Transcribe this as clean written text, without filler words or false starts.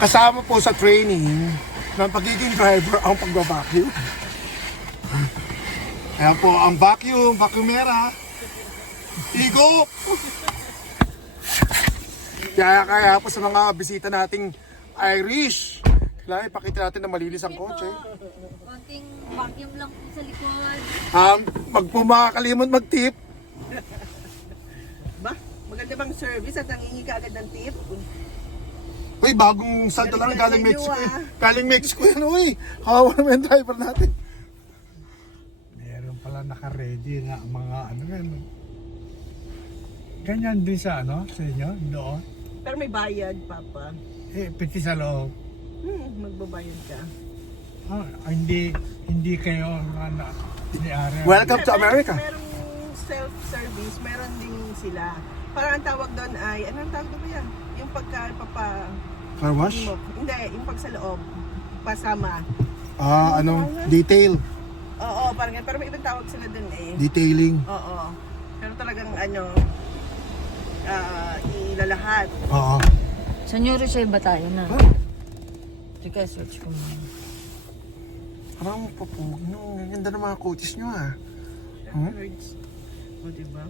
kasama po sa training ng pagiging driver ang pagbabacuum. Ayan po ang vacuumera. Igo! Kaya po sa mga bisita nating Irish, kailangan ipakita natin na malinis ang kotse. Konting vacuum lang po sa likod. Magpumakalimot mag-tip. Ba? Maganda bang service at nangingi ka agad ng tip? Uy, bagong salto lang galing Galing Mexico. kayo, Galing Mexico yan, uy. Kawawa naman yung driver natin. Meron pala naka-ready na mga ano yan. Ganyan din sa ano, sa inyo, doon. Pero may bayad, Papa. Piti sa loob. Magbabayad ka. Hindi kayo ano, ni-ari. Welcome to America. Merong self-service, meron din sila. Parang ang tawag doon ay, anong tawag doon ba yan? Yung Car wash? Hindi, yung pag sa loob, pasama. Detail. Oo, parang yan. Pero may ibang tawag sila doon eh. Detailing. Oo. Pero talagang ilalahat. Oo. Sa New Rochelle ba tayo na? Sige, search ko muna. Parang papugi no. Ganda ng mga coaches nyo ah. Herds. O, diba?